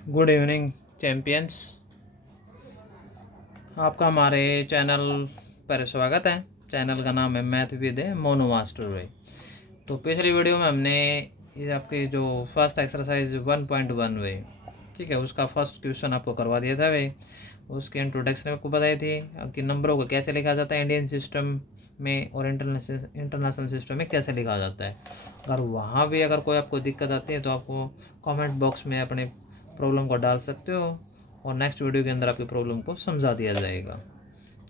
Good evening champions. आपका हमारे channel पर स्वागत है। चैनल का नाम है मैथ विद मोनो मास्टर भाई। तो पिछली वीडियो में हमने ये आपकी जो फर्स्ट एक्सरसाइज 1.1 भाई, ठीक है, उसका फर्स्ट क्वेश्चन आपको करवा दिया था भाई। उसके इंट्रोडक्शन आपको बताई थी कि नंबरों को कैसे लिखा जाता है इंडियन सिस्टम में और इंटरनेशनल सिस्टम में कैसे लिखा जाता है। अगर वहाँ भी अगर कोई आपको दिक्कत आती है तो आपको कमेंट बॉक्स में अपने प्रॉब्लम को डाल सकते हो और नेक्स्ट वीडियो के अंदर आपकी प्रॉब्लम को समझा दिया जाएगा।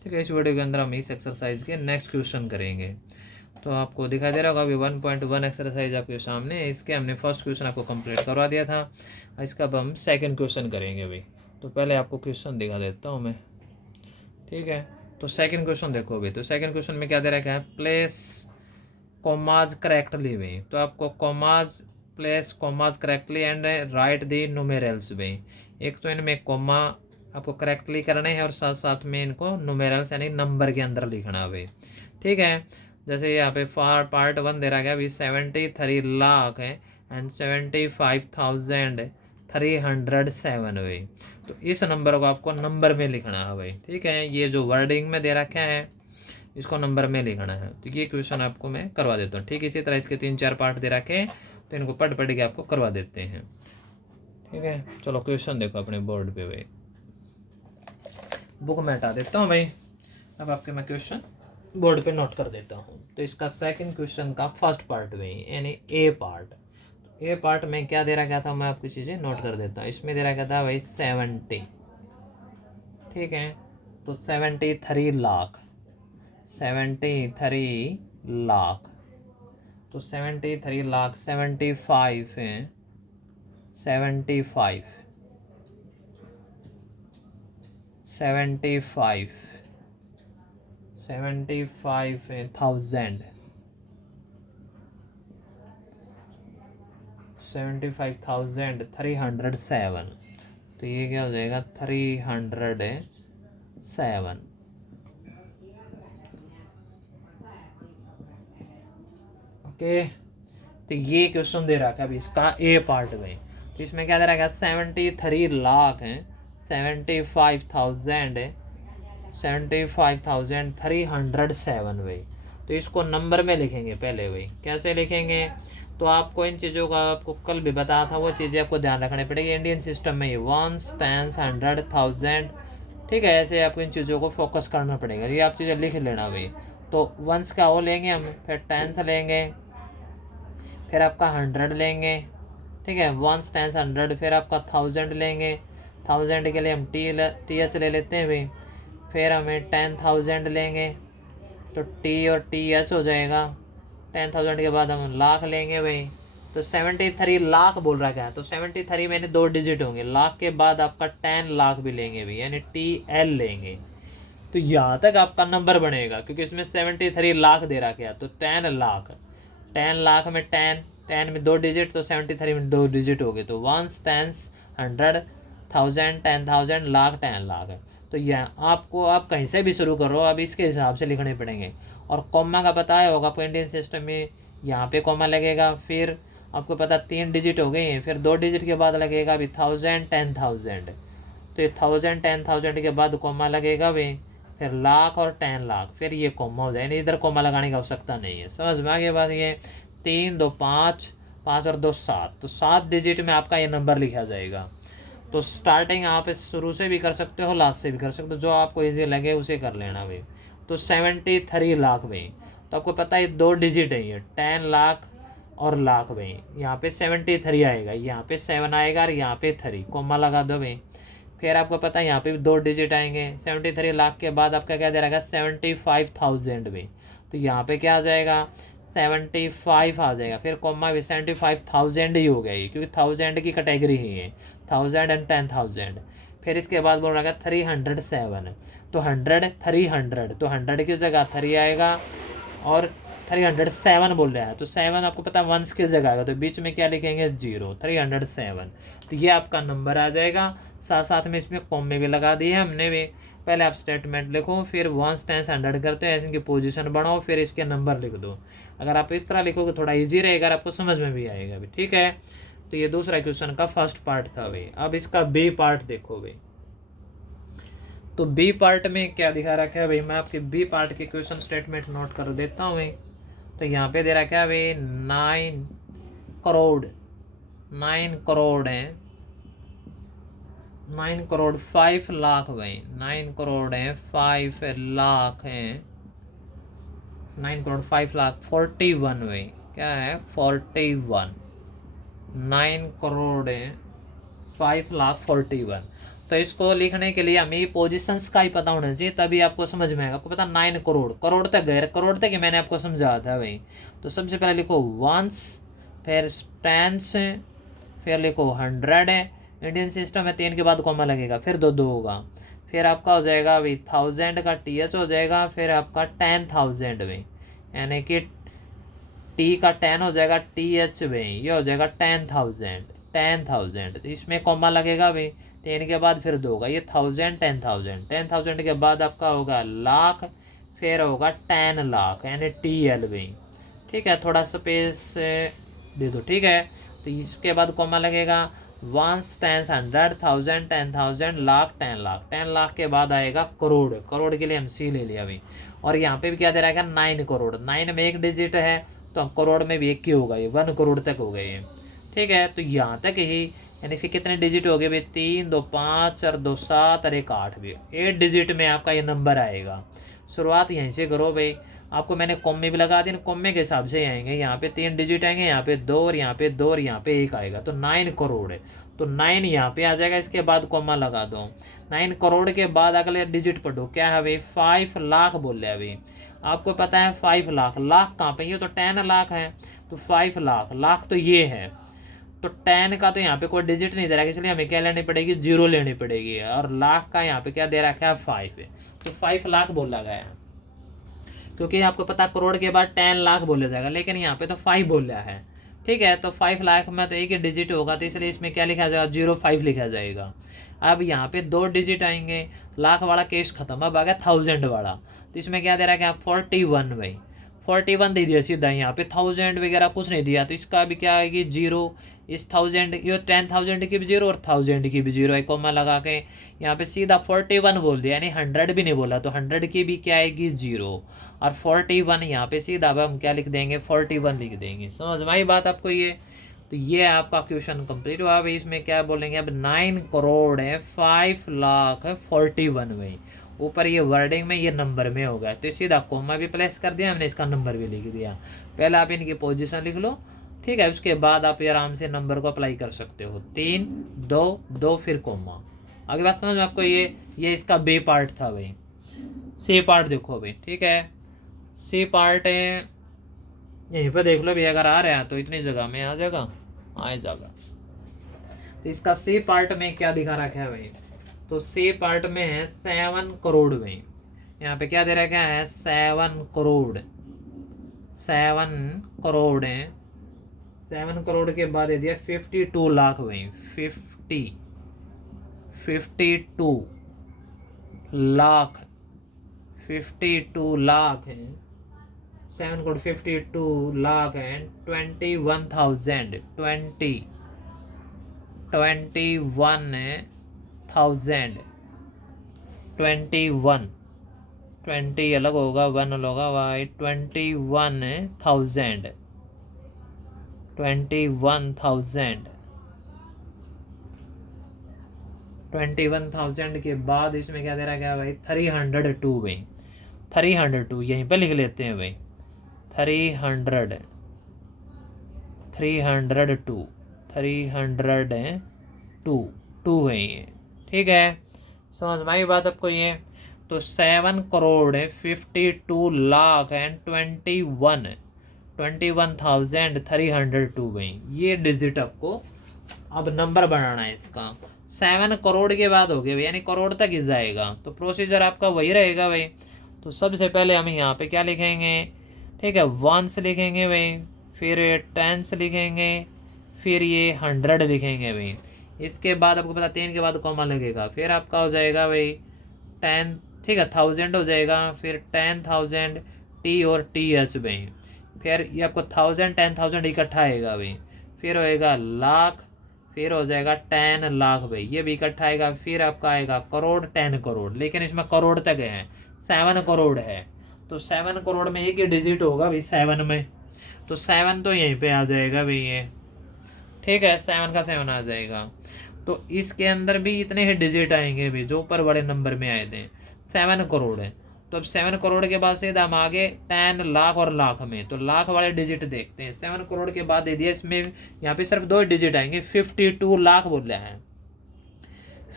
ठीक है, इस वीडियो के अंदर हम इस एक्सरसाइज के नेक्स्ट क्वेश्चन करेंगे। तो आपको दिखाई दे रहा होगा अभी 1.1 एक्सरसाइज आपके सामने है। इसके हमने फर्स्ट क्वेश्चन आपको कंप्लीट करवा दिया था। इसका अब हम सेकंड क्वेश्चन करेंगे अभी। तो पहले आपको क्वेश्चन दिखा देता हूँ मैं, ठीक है। तो सेकंड क्वेश्चन देखो अभी। तो सेकंड क्वेश्चन में क्या दे रखा है, प्लेस कॉमाज करेक्टली भाई। तो आपको commas place commas correctly and right the numerals भाई। एक तो इनमें कॉमा आपको करेक्टली करने हैं और साथ साथ में इनको न्यूमेरल्स यानी नंबर के अंदर लिखना भाई, ठीक है। जैसे यहाँ पे पार्ट 1 दे रहा गया अभी 73 लाख है एंड 75,307 भाई। तो इस नंबर को आपको नंबर में लिखना है भाई, ठीक है। ये जो वर्डिंग में दे रखा है इसको नंबर में लिखना है। तो ये क्वेश्चन आपको मैं करवा देता हूँ, ठीक। इसी तरह इसके 3-4 पार्ट दे रखे हैं तो इनको पढ़ के आपको करवा देते हैं, ठीक है। चलो क्वेश्चन देखो अपने बोर्ड पे भाई। बुक में हटा देता हूँ भाई। अब आपके मैं क्वेश्चन बोर्ड पे नोट कर देता हूँ। तो इसका सेकंड क्वेश्चन का फर्स्ट पार्ट भाई यानी ए पार्ट। ए पार्ट में क्या दे रखा था मैं आपकी चीज़ें नोट कर देता हूँ। इसमें दे रखा था भाई 70, ठीक है। तो 73 लाख, 73 लाख। तो 73 लाख 75 है, 75 75 75,000 75,307। तो ये क्या हो जाएगा 307, ओके। तो ये क्वेश्चन दे रखा है अभी इसका ए पार्ट में। तो इसमें क्या दे रखा है 73 लाख है, 75,000 है, 75,307 भाई। तो इसको नंबर में लिखेंगे पहले भाई। कैसे लिखेंगे, तो आपको इन चीज़ों का आपको कल भी बताया था, वो चीज़ें आपको ध्यान रखनी पड़ेगी इंडियन सिस्टम में। ये 1, 10, 100, 1000, ठीक है। ऐसे आपको इन चीज़ों को फोकस करना पड़ेगा। ये आप चीज़ें लिख लेना भाई। तो वंस का वो लेंगे हम, फिर टेंस लेंगे, फिर आपका 100 लेंगे, ठीक है। 1, 10, 100, फिर आपका 1000 लेंगे। 1000 के लिए हम TH ले लेते हैं भाई। फिर हमें 10,000 लेंगे तो T और TH हो जाएगा। 10,000 के बाद हम लाख लेंगे भाई। तो 73 लाख बोल रहा है। तो 73 में 2 डिजिट होंगे। लाख के बाद आपका 10 लाख भी लेंगे भाई यानी TL लेंगे। तो यहाँ तक आपका नंबर बनेगा क्योंकि इसमें 73 लाख दे रखा है। तो 10 लाख, 10 लाख में 10, 10 में 2 डिजिट, तो 73 में 2 डिजिट हो गए। तो 1, 10, 100, 1000, 10,000, लाख, 10 लाख है। तो यह आपको आप कहीं से भी शुरू करो, अब इसके हिसाब से लिखने पड़ेंगे। और कॉमा का पता है होगा आपको इंडियन सिस्टम में, यहाँ पे कॉमा लगेगा। फिर आपको पता 3 डिजिट हो गई हैं, फिर 2 डिजिट के बाद लगेगा अभी 1000, 10,000। तो ये 1000, 10,000 के बाद कॉमा लगेगा भाई। फिर लाख और 10 लाख, फिर ये कॉमा हो जाए। इधर कॉमा लगाने की आवश्यकता नहीं है। समझ में आ गया बात। ये 3, 2, 5, 5 और 2, 7। तो 7 डिजिट में आपका ये नंबर लिखा जाएगा। तो स्टार्टिंग आप इस शुरू से भी कर सकते हो, लास्ट से भी कर सकते हो, जो आपको इजी लगे उसे कर लेना भाई। तो 73 लाख भाई। तो आपको पता है 2 डिजिट है ये, 10 लाख और लाख भाई। यहाँ पे 73 आएगा, यहाँ पे 7 आएगा और यहाँ पे 3, कॉमा लगा दो भाई। फिर आपको पता है यहाँ पे भी 2 डिजिट आएंगे। 73 लाख के बाद आपका क्या दे रहेगा 75,000 भी। तो यहाँ पे क्या आ जाएगा 75 आ जाएगा। फिर कॉमा भी 75,000 ही हो गया ये, क्योंकि 1000 की कैटेगरी ही है, 1000 एंड 10,000। फिर इसके बाद बोल रहा है 307। तो 100, 300, तो 100 की जगह 3 आएगा और 307 बोल रहा है। तो 7 आपको पता है वंस की जगह आएगा, तो बीच में क्या लिखेंगे 0, 307। तो ये आपका नंबर आ जाएगा। साथ साथ में इसमें कॉमे भी लगा दिए हमने भी। पहले आप स्टेटमेंट लिखो, फिर 1, 10, 100 करते हैं, इनकी पोजीशन बढ़ाओ, फिर इसके नंबर लिख दो। अगर आप इस तरह लिखोगे थोड़ा इजी रहेगा, आपको समझ में भी आएगा भी, ठीक है। तो ये दूसरा क्वेश्चन का फर्स्ट पार्ट था भाई। अब इसका बी पार्ट देखो भाई। तो बी पार्ट में क्या दिखा रखा है भाई, मैं आपके बी पार्ट के क्वेश्चन स्टेटमेंट नोट कर देता हूँ भाई। तो यहाँ पे दे रखा है भाई 9 करोड़, 9 करोड़ है, 9 करोड़ 5 लाख भाई, 9 करोड़ है 5 लाख है, 9 करोड़ 5 लाख 41 भाई, क्या है 41, 9 करोड़ है 5 लाख 41। तो इसको लिखने के लिए हमें पोजीशंस का ही पता होना चाहिए, तभी आपको समझ में आएगा। आपको पता 9 करोड़, करोड़ तक गए, करोड़ तक ही मैंने आपको समझाया था भाई। तो सबसे पहले लिखो वंस, फिर टेंस, फिर लिखो 100 है। इंडियन सिस्टम में 3 के बाद कॉमा लगेगा, फिर दो होगा, फिर आपका हो जाएगा भाई 1000 का TH हो जाएगा, फिर आपका 10,000 भाई, यानी कि T का 10 हो जाएगा TH भाई, ये हो जाएगा 10,000, 10,000। तो इसमें कॉमा लगेगा भाई, 3 के बाद फिर 2 होगा, ये 1000 10,000, 10,000 के बाद आपका होगा लाख, फिर होगा 10 लाख यानी TL भाई। ठीक है, थोड़ा स्पेस दे दो, ठीक है। तो इसके बाद कॉमा लगेगा वंस, टेंस, 100, 1000, 10,000, लाख, 10 लाख, 10 लाख के बाद आएगा करोड़, करोड़ के लिए हम C ले लिया भाई। और यहाँ पे भी क्या दे रहा है 9 करोड़, 9 में एक डिजिट है तो करोड़ में भी एक ही होगा, ये 1 करोड़ तक हो गए ये। ठीक है, तो यहाँ तक ही, यानी इसके कितने डिजिट हो गए भाई, 3, 2 5 और 2 7 और 1 8 भी, 8 डिजिट में आपका ये नंबर आएगा। शुरुआत यहीं से करो भाई। आपको मैंने कॉमे भी लगा दी, कॉमे के हिसाब से आएंगे, यहाँ पे 3 डिजिट आएंगे, यहाँ पे 2 और यहाँ पे 2 और यहाँ पे 1 आएगा, तो 9 करोड़ है। तो 9 यहाँ पे आ जाएगा, इसके बाद कॉमा लगा दो। 9 करोड़ के बाद अगले डिजिट पढ़ो, क्या है भाई 5 लाख बोल रहे अभी। आपको पता है 5 लाख, लाख कहाँ पे, ये तो 10 लाख है, तो 5 लाख, लाख तो ये है, तो 10 का तो यहाँ पे कोई डिजिट नहीं दे रहा है, इसलिए हमें क्या लेनी पड़ेगी, 0 लेनी पड़ेगी। और लाख का यहाँ पे क्या दे रखा है 5 है, तो 5 लाख बोला गया है। क्योंकि आपको पता करोड़ के बाद 10 लाख बोला जाएगा, लेकिन यहाँ पे तो 5 बोला है। ठीक है, तो 5 लाख में तो एक ही डिजिट होगा, तो इसलिए इसमें क्या लिखा जाएगा 05 लिखा जाएगा। अब यहाँ पे 2 डिजिट आएंगे, लाख वाला केस खत्म, अब आ गया 1000 वाला। तो इसमें क्या दे रहा है क्या 41 भाई, 41 दे दिया सीधा, यहाँ पे 1000 वगैरह कुछ नहीं दिया, तो इसका भी क्या आएगी 0। इस 1000 ये 10,000 की भी 0 और 1000 की भी 0 है, कॉमा लगा के यहाँ पे सीधा 41 बोल दिया, यानी 100 भी नहीं बोला, तो 100 की भी क्या आएगी 0 और 41 यहाँ पे सीधा अब हम क्या लिख देंगे 41 लिख देंगे। समझ में आई बात आपको ये। तो ये आपका क्वेश्चन कंप्लीट हुआ भाई। इसमें क्या बोलेंगे अब 9 करोड़ है 5 लाख है 41 भाई, ऊपर ये वर्डिंग में ये नंबर में होगा, तो सीधा कॉमा भी प्लेस कर दिया हमने, इसका नंबर भी लिख दिया। पहले आप इनकी पोजीशन लिख लो, ठीक है, उसके बाद आप आराम से नंबर को अप्लाई कर सकते हो, 3 2 2 फिर कॉमा। आगे बात समझ में आपको। ये इसका बी पार्ट था भाई। सी पार्ट देखो भाई, ठीक है, सी पार्ट है यहीं पर देख लो भी, अगर आ रहा है तो इतनी जगह में आ जाएगा, आ जाएगा। तो इसका सी पार्ट में क्या दिखा रखा है भाई, तो सी पार्ट में है 7 करोड़ भाई। यहाँ पे क्या दे रखा है 7 करोड़, 7 करोड़ है, 7 करोड़ के बाद दे दिया 52 लाख भाई, 52 लाख, 52 लाख है, 7 करोड़ 52 लाख है, 21,000 21 20 अलग होगा, 1 अलग होगा भाई, 21,000 21,000 के बाद इसमें क्या दे रहा है भाई 302 भाई, 302 यहीं पे लिख लेते हैं भाई, 302 है ये। ठीक है, समझ में आई बात आपको ये। तो 7 करोड़ है 52 लाख एंड 21,302 भाई, ये डिजिट आपको अब नंबर बनाना है इसका। 7 करोड़ के बाद हो गया भाई, यानी करोड़ तक ही जाएगा, तो प्रोसीजर आपका वही रहेगा भाई। तो सबसे पहले हम यहाँ पे क्या लिखेंगे, ठीक है, वंस लिखेंगे भाई, फिर टेंस लिखेंगे, फिर ये 100 लिखेंगे भाई। इसके बाद आपको पता 3 के बाद कॉमा लगेगा, फिर आपका हो जाएगा भाई 10, ठीक है, 1000 हो जाएगा, फिर 10,000 T और TH भाई, फिर ये आपको 1000 10,000 इकट्ठा आएगा भाई, फिर होएगा लाख, फिर हो जाएगा 10 लाख भाई, ये भी इकट्ठा आएगा। फिर आपका आएगा करोड़, 10 करोड़, लेकिन इसमें करोड़ तक है, 7 करोड़ है। तो 7 करोड़ में एक ही डिजिट होगा भाई 7 में, तो 7 तो यहीं पे आ जाएगा भाई ये, ठीक है, 7 का 7 आ जाएगा। तो इसके अंदर भी इतने ही डिजिट आएंगे भी जो ऊपर बड़े नंबर में आए थे, 7 करोड़ है। तो अब 7 करोड़ के बाद सीधा हम आगे 10 लाख और लाख में, तो लाख वाले डिजिट देखते हैं। 7 करोड़ के बाद दे दिया इसमें, यहाँ पे सिर्फ 2 डिजिट आएंगे, 52 लाख बोल रहा है,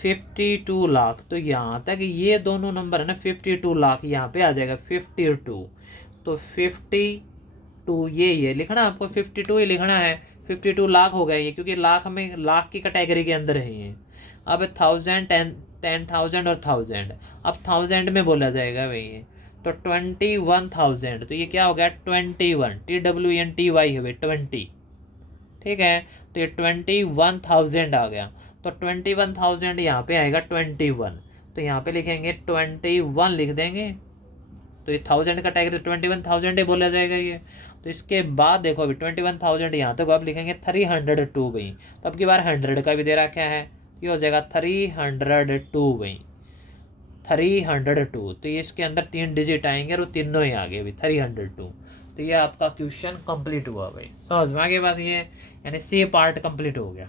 52 लाख। तो यहाँ तक ये दोनों नंबर है ना, 52 लाख यहाँ पे आ जाएगा 52। तो 52 ये लिखना आपको, 52 ही लिखना है, 52 लाख हो गया ये, क्योंकि लाख में लाख की कैटेगरी के अंदर है ये। अब 1000, 10,000 और 1000, अब 1000 में बोला जाएगा भाई ये, तो 21,000। तो ये क्या हो गया 21, TWNTY है भाई 20, ठीक है। तो ये 21,000 आ गया। तो 21,000 यहाँ पे आएगा 21, तो यहाँ पे लिखेंगे 21 लिख देंगे। तो ये 1000 का टैग 21,000 ही बोला जाएगा ये। तो इसके बाद देखो अभी 21,000 यहाँ तक, अब लिखेंगे 302 भाई। तो अब की बार 100 का भी दे रखा है, ये हो जाएगा 302 भाई, 302। तो ये इसके अंदर 3 डिजिट आएंगे और वो तीनों ही आ गए भाई 302। तो ये आपका क्वेश्चन कंप्लीट हुआ भाई, समझ में आगे बात ये, यानी सी पार्ट कंप्लीट हो गया।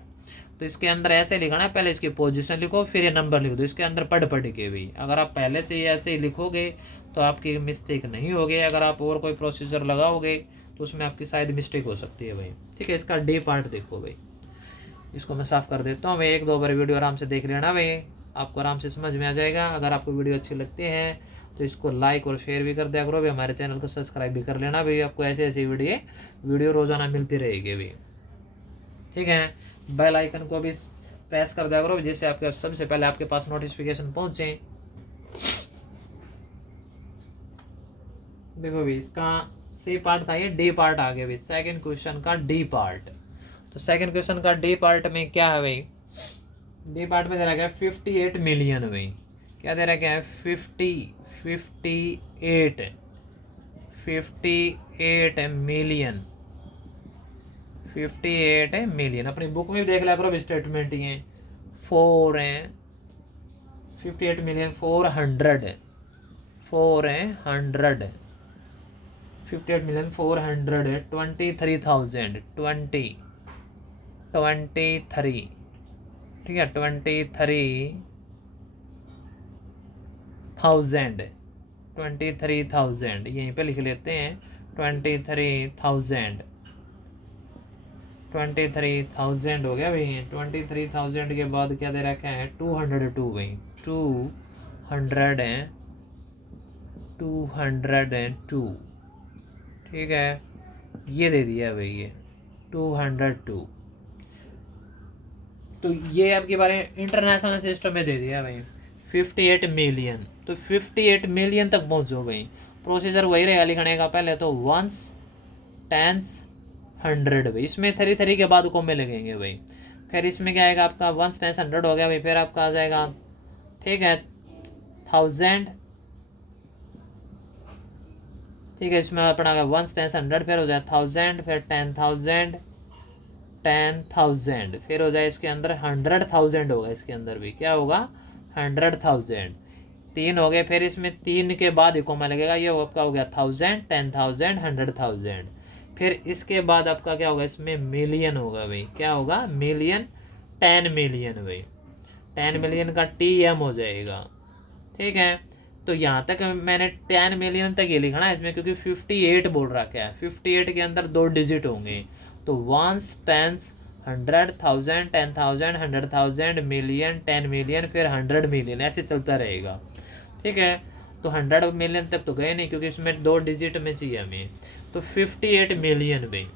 तो इसके अंदर ऐसे लिखना है, पहले इसकी पोजीशन लिखो फिर ये नंबर लिख दो इसके अंदर पढ़ के भी। अगर आप पहले से ही ऐसे ही लिखोगे तो आपकी मिस्टेक नहीं होगी, अगर आप और कोई प्रोसीजर लगाओगे तो उसमें आपकी शायद मिस्टेक हो सकती है भाई, ठीक है। इसका डी पार्ट देखो भाई, इसको मैं साफ कर देता हूँ भाई, 1-2 बार वीडियो आराम से देख लेना भाई, आपको आराम से समझ में आ जाएगा। अगर आपको वीडियो अच्छी लगती है तो इसको लाइक और शेयर भी कर दिया करो भाई, हमारे चैनल को सब्सक्राइब भी कर लेना भाई, आपको ऐसे ऐसी वीडियो रोजाना मिलती रहेगी भाई, ठीक है। बेल आइकन को भी प्रेस कर दिया करो जिससे आपके सबसे पहले आपके पास नोटिफिकेशन पहुंचे। देखो भाई इसका सी पार्ट था, ये डी पार्ट आ गया भाई, सेकंड क्वेश्चन का डी पार्ट। तो सेकंड क्वेश्चन का डी पार्ट में क्या है भाई, डी पार्ट में दे रखा है 58 मिलियन भाई, क्या दे रखा है 58 मिलियन, 58 मिलियन। अपनी बुक में भी देख लिया करो स्टेटमेंट, ये 4 है, 58 मिलियन 400, 58 मिलियन 400 है, 23,000, 23, ठीक है, 23,000 यहीं पे लिख लेते हैं, 23,000 हो गया भाई। 23,000 के बाद क्या दे रखा है 202 भाई, 202, ठीक है, ये दे दिया भाई ये 202। तो ये आपके बारे में इंटरनेशनल सिस्टम में दे दिया भाई 58 मिलियन। तो 58 मिलियन तक पहुंचो भाई, प्रोसीजर वही रहेगा लिखने का, पहले तो 1s, 10s, 100 भाई, इसमें 3 के बाद को में लगेंगे भाई। फिर इसमें क्या आएगा आपका 1s, 10s, 100 हो गया भाई, फिर आपका आ जाएगा, ठीक है, 1000, ठीक है, इसमें अपना 1s, 10s, 100, फिर हो जाए 1000, फिर 10,000, फिर हो जाए इसके अंदर 100,000 होगा, इसके अंदर भी क्या होगा 100,000, 3 हो गए। फिर इसमें 3 के बाद कॉमा लगेगा, ये आपका हो गया 1000, 10,000, 100,000। फिर इसके बाद आपका क्या होगा, इसमें मिलियन होगा भाई, क्या होगा मिलियन, 10 मिलियन भाई, 10 मिलियन का TM हो जाएगा, ठीक है। तो यहाँ तक मैंने 10 मिलियन तक ये लिखना है इसमें, क्योंकि 58 बोल रखा है, 58 के अंदर 2 डिजिट होंगे, तो 1s, 10s, 100,000, 10,000, 100,000, मिलियन, 10 मिलियन, फिर 100 मिलियन, ऐसे चलता रहेगा, ठीक है। तो 100 मिलियन तक तो गए नहीं, क्योंकि इसमें 2 डिजिट में चाहिए हमें। तो 58 मिलियन भाई,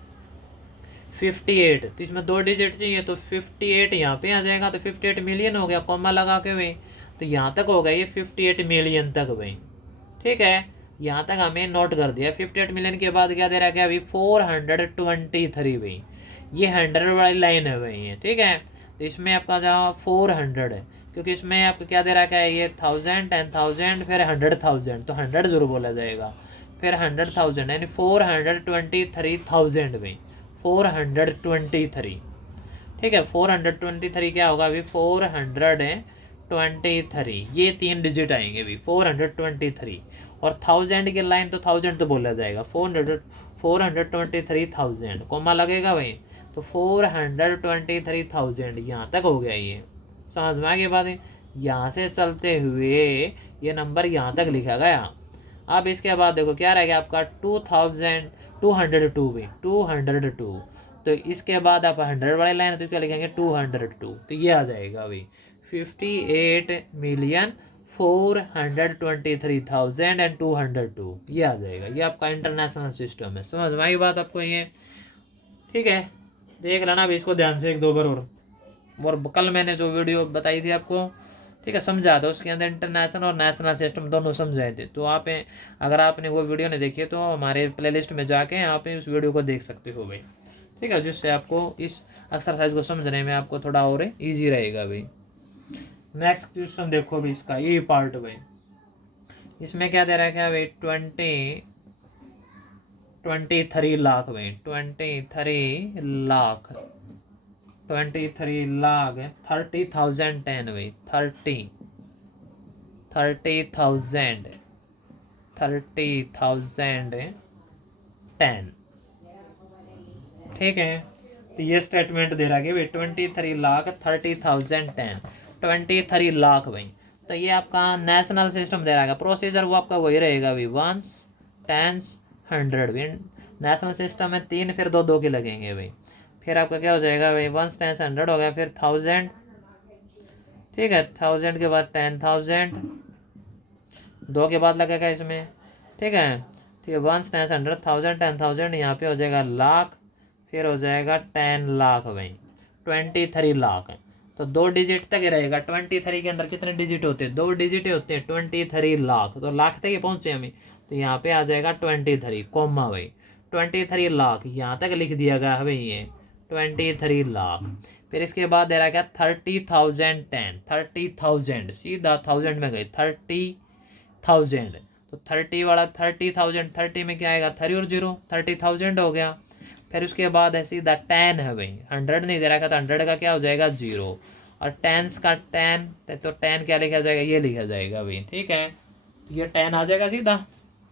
58, तो इसमें 2 डिजिट चाहिए, तो 58 यहाँ पे आ जाएगा, तो 58 मिलियन हो गया, कॉमा लगा के भाई, तो यहाँ तक हो गया ये 58 मिलियन तक भाई, ठीक है। यहाँ तक हमें नोट कर दिया। 58 मिलियन के बाद क्या दे रहा है अभी 423 भाई, ये 100 वाली लाइन है भाई ये, ठीक है। तो इसमें आपका जहाँ 400 है, क्योंकि इसमें आपको क्या दे रखा है ये 1000, 10,000, फिर 100,000, तो 100 जरूर बोला जाएगा, फिर 100,000 यानी 423,000 भाई, 423। ठीक है, 423 क्या होगा अभी, 423, ये 3 डिजिट आएंगे अभी 423। और 1000 की लाइन तो 1000 तो बोला जाएगा, 423,000 कोमा लगेगा भाई, तो 423,000 यहाँ तक हो गया। ये समझ में आ गई बात है। यहाँ से चलते हुए ये नंबर यहाँ तक लिखा गया। अब इसके बाद देखो क्या रहेगा आपका 2202 भी 202। तो इसके बाद आप 100 वाली लाइन तो क्या लिखेंगे 202, तो ये आ जाएगा अभी 58,423,202, ये आ जाएगा। ये आपका इंटरनेशनल सिस्टम है। समझ में आई बात आपको ये, ठीक है। देख लेना अभी इसको ध्यान से एक दो बार और कल मैंने जो वीडियो बताई थी आपको, ठीक है, समझा था, उसके अंदर इंटरनेशनल और नेशनल सिस्टम दोनों समझाए थे। तो आप अगर आपने वो वीडियो नहीं देखी तो हमारे प्लेलिस्ट में जाके आप उस वीडियो को देख सकते हो भाई, ठीक है, जिससे आपको इस एक्सरसाइज को समझने में आपको थोड़ा और इजी रहेगा भाई। नेक्स्ट क्वेश्चन देखो भाई, इसका ये पार्ट भाई, इसमें क्या दे रखा है भाई 23 लाख भाई, 23 लाख 30,010 भाई, 30,010, ठीक है। तो ये स्टेटमेंट दे रहा है भाई 23,30,010, 23 लाख भाई। तो ये आपका नेशनल सिस्टम दे रहा है, प्रोसीजर वो आपका वही रहेगा भाई, 1s 10s 100 भाई। नेशनल सिस्टम में 3 फिर 2 के लगेंगे भाई। फिर आपका क्या हो जाएगा भाई 1s 10s 100 हो गया, फिर 1000, ठीक है, 1000 के बाद 10,000, 2 के बाद लगेगा इसमें, ठीक है, ठीक है, 1s 10s 100 1000 10,000, यहाँ पे हो जाएगा लाख, फिर हो जाएगा 10 लाख भाई, 23 लाख। तो 2 डिजिट तक ही रहेगा। 23 के अंदर कितने डिजिट होते हैं, 2 डिजिट ही होते हैं। 23 लाख, तो लाख तक ही पहुंचे हमें, तो यहाँ पे आ जाएगा 23 कोमा भाई, 23 लाख यहाँ तक लिख दिया गया है भाई ये 23 लाख। फिर इसके बाद दे रहा क्या 30,010, 30,000 सीधा 1000 में गए 30,000, तो 30 वाला 30,000, 30 में क्या आएगा 3 और 0, 30,000 हो गया। फिर उसके बाद है सीधा 10 है भाई, 100 नहीं दे रखा, तो 100 का क्या हो जाएगा 0, और 10s का 10, तो 10 क्या लिखा जाएगा, ये लिखा जाएगा भाई, ठीक है, ये 10 आ जाएगा सीधा।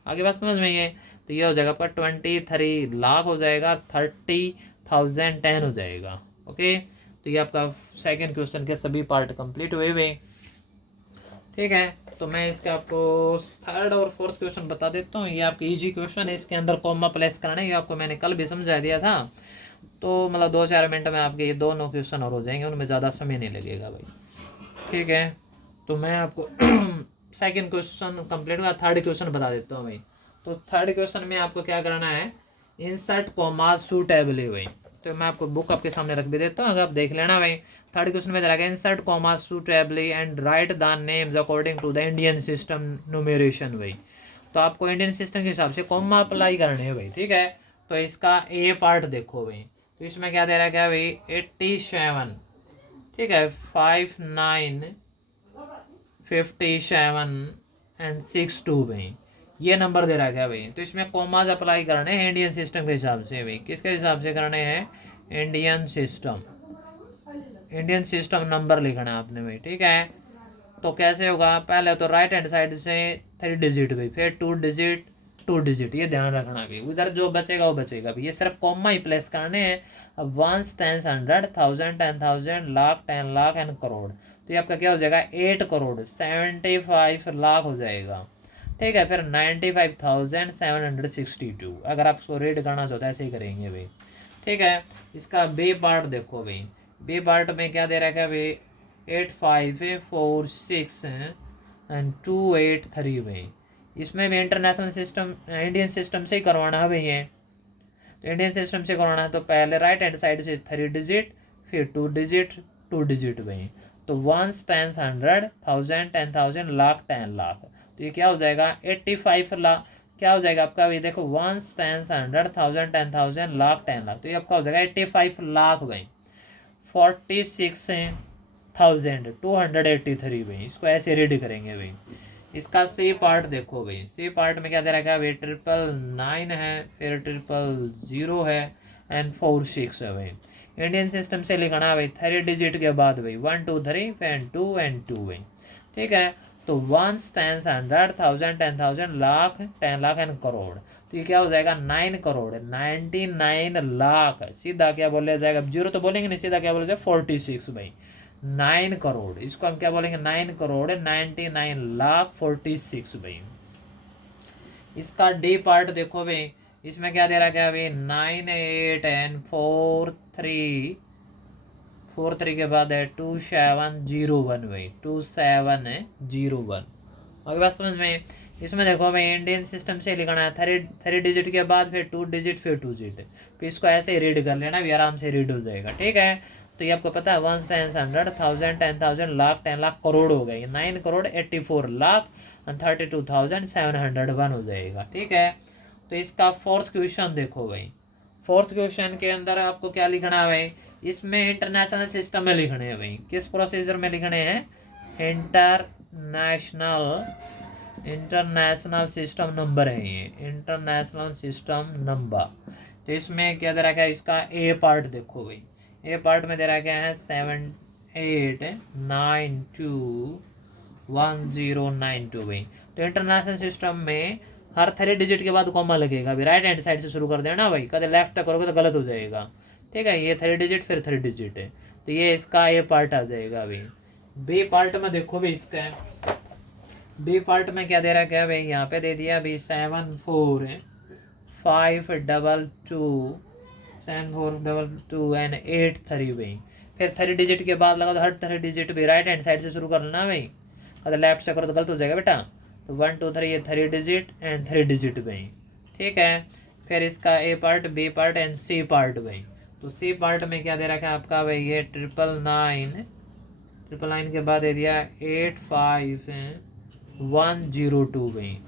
आगे बात समझ में ये, तो ये हो जाएगा आपका 23 लाख हो जाएगा, 30,010 हो जाएगा। ओके, तो ये आपका सेकंड क्वेश्चन के सभी पार्ट कंप्लीट हुए हुए, ठीक है। तो मैं इसके आपको थर्ड और फोर्थ क्वेश्चन बता देता हूँ। ये आपके इजी क्वेश्चन है, इसके अंदर कॉमा प्लेस करना है, ये आपको मैंने कल भी समझा दिया था। तो मतलब 2-4 मिनट में आपके ये दोनों क्वेश्चन और हो जाएंगे, उनमें ज़्यादा समय नहीं लगेगा भाई, ठीक है। तो मैं आपको सेकंड क्वेश्चन कंप्लीट हुआ, थर्ड क्वेश्चन बता देता हूँ भाई। तो थर्ड क्वेश्चन में आपको क्या करना है, इंसर्ट कॉमा सूटेबली भाई। तो मैं आपको बुक आपके सामने रख भी देता हूँ, अगर आप देख लेना भाई। थर्ड क्वेश्चन में रहेगा insert comma suitably and write the names according to the Indian system numeration भाई। तो आपको इंडियन सिस्टम के हिसाब से कॉमा अप्लाई करने हैं भाई, ठीक है। तो इसका ए पार्ट देखो भाई, तो इसमें क्या दे रहा है भाई 87, ठीक है, 59 57 एंड 62 भाई, ये नंबर दे रहा है भाई। तो इसमें कॉमाज अप्लाई करने हैं इंडियन सिस्टम के हिसाब से भाई। किसके हिसाब से करने हैं, इंडियन सिस्टम नंबर लिखना है आपने भाई, ठीक है। तो कैसे होगा, पहले तो राइट हैंड साइड से 3 डिजिट भाई, फिर 2 डिजिट, ये ध्यान रखना भी, उधर जो बचेगा वो बचेगा भी, ये सिर्फ कॉमा ही प्लेस करने हैं। अब 1s 10s 100 1000 10,000 lakh 10 lakh and crore, तो ये आपका क्या हो जाएगा 8 करोड़ 75 लाख हो जाएगा, ठीक है। फिर 95,762, अगर आप इसको रीड करना चाहते हैं ऐसे ही करेंगे भाई, ठीक है। इसका बी पार्ट देखो भाई, बी पार्ट में क्या दे रखा है भाई 8546 एंड 283 भाई। इसमें भी इंटरनेशनल सिस्टम इंडियन सिस्टम से ही करवाना है भाई ये। तो इंडियन सिस्टम से करवाना है तो पहले राइट हैंड साइड से 3 डिजिट, फिर 2 डिजिट भाई। तो 1s 10s 100 1000 10,000 लाख 10 लाख, तो ये क्या हो जाएगा 85 लाख, क्या हो जाएगा आपका भाई देखो 1s 10s 100 1000 10,000 लाख 10 लाख, तो ये आपका हो जाएगा 85 लाख भाई 46,283 भाई। इसको ऐसे रीड करेंगे भाई। इसका सी पार्ट देखो भाई, सी पार्ट में क्या दे रखा है भाई 999 है, फिर 000 है, एंड 46 है भाई। इंडियन सिस्टम से लिखना है भाई 3 डिजिट के बाद भाई 1 2 3 एंड 2 भाई। ठीक है, तो 1 10 100 1000 10,000 लाख 10 लाख एंड करोड़, तो ये क्या हो जाएगा 9 करोड़ 99 लाख। सीधा क्या बोला जाएगा, जीरो तो बोलेंगे नहीं, सीधा क्या बोला जाएगा 46 भाई। 9 करोड़, इसको हम क्या बोलेंगे 9 करोड़ 99 लाख 46 भाई। इसका डी पार्ट देखो भाई, इसमें क्या दे रहा है भाई 9 8 एंड 4 3 के बाद है 2701 भाई 2701। अगर बात समझ में, इसमें देखो भाई इंडियन सिस्टम से लिखना है 3 डिजिट के बाद फिर 2 डिजिट फिर 2 डिजिट, फिर इसको ऐसे ही रीड कर लेना भी, आराम से रीड हो जाएगा। ठीक है, तो ये आपको पता है 1 10 100 1000 10,000 लाख 10 लाख करोड़ हो गए, 9 करोड़ 84 लाख 32,701 हो जाएगा। ठीक है, तो इसका फोर्थ क्वेश्चन देखो भाई। फोर्थ क्वेश्चन के अंदर आपको क्या लिखना है भाई, इसमें इंटरनेशनल सिस्टम में लिखने हैं भाई। किस प्रोसीजर में लिखने हैं, इंटरनेशनल सिस्टम नंबर है ये, इंटरनेशनल सिस्टम नंबर। तो इसमें क्या दे रखा है, इसका ए पार्ट देखो भाई। ए पार्ट में दे रखा है 78921092 भाई। तो इंटरनेशनल सिस्टम में हर 3 डिजिट के बाद कॉमा लगेगा भाई, राइट हैंड साइड से शुरू कर देना भाई, कभी लेफ्ट तक करोगे तो गलत हो जाएगा। ठीक है, ये 3 डिजिट फिर 3 डिजिट है, तो ये इसका ए पार्ट आ जाएगा भाई। बी पार्ट में देखो भाई, इसका बी पार्ट में क्या दे रहा है, क्या भाई यहाँ पे दे दिया भाई 7452 एंड 83 भाई। फिर 3 डिजिट के बाद लगा तो हर 3 डिजिट भी राइट हैंड साइड से शुरू करना भाई, अगर लेफ्ट से करो तो गलत हो जाएगा बेटा। तो 1 2 3 ये 3 डिजिट एंड 3 डिजिट भाई। ठीक है, फिर इसका A part B part and C part भाई। तो सी पार्ट में क्या दे रखा है आपका भाई, ये 999 के बाद दे दिया 85102 भाई।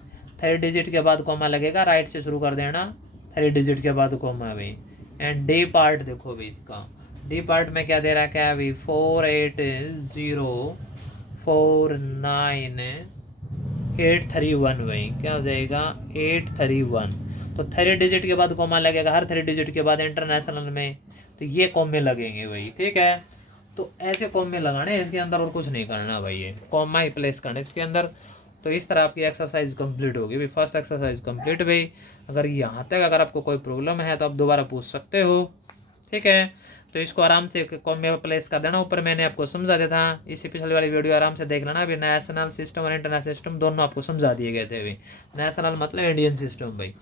3 डिजिट के बाद कॉमा लगेगा, राइट से शुरू कर देना 3 डिजिट के बाद कॉमा भाई। एंड डी पार्ट देखो भाई, इसका डी पार्ट में क्या दे रखा है अभी 48049831 भाई। क्या हो जाएगा 831। तो 3 डिजिट के बाद कॉमा लगेगा हर 3 डिजिट के बाद इंटरनेशनल में, तो ये कॉमे लगेंगे भाई। ठीक है, तो ऐसे कॉमे लगाने इसके अंदर, और कुछ नहीं करना भाई, ये कॉमा ही प्लेस करना इसके अंदर। तो इस तरह आपकी एक्सरसाइज कंप्लीट होगी भाई। फर्स्ट एक्सरसाइज कंप्लीट भाई। अगर यहाँ तक अगर आपको कोई प्रॉब्लम है तो आप दोबारा पूछ सकते हो। ठीक है, तो इसको आराम से कॉमे पर प्लेस कर देना। ऊपर मैंने आपको समझा दिया था, इसी पिछली वाली वीडियो आराम से देख लेना। अभी नेशनल सिस्टम और इंटरनेशनल सिस्टम दोनों आपको समझा दिए गए थे भाई। नेशनल मतलब इंडियन सिस्टम भाई।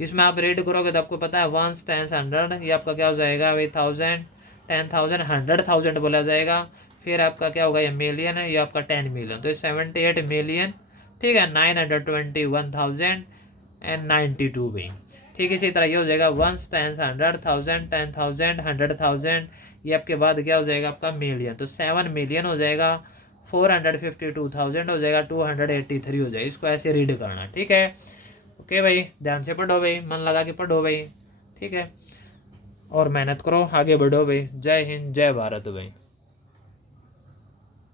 इसमें आप रीड करोगे तो आपको पता है 1 10 100 ये आपका क्या हो जाएगा भाई 1000 10,000 100,000 बोला जाएगा। फिर आपका क्या होगा, ये मिलियन है, ये आपका 10 मिलियन, तो 78 मिलियन। ठीक है, 921,092 भाई। ठीक, इसी तरह ये हो जाएगा 1 10 100,000 10,000 100,000, ये आपके बाद क्या हो जाएगा आपका मिलियन, तो 7 मिलियन हो जाएगा। 452,000 हो जाएगा, 283 हो जाएगा। इसको ऐसे रीड करना। ठीक है, ओके भाई, ध्यान से पढ़ो भाई, मन लगा के पढ़ो भाई। ठीक है, और मेहनत करो, आगे बढ़ो भाई। जय हिंद, जय भारत भाई।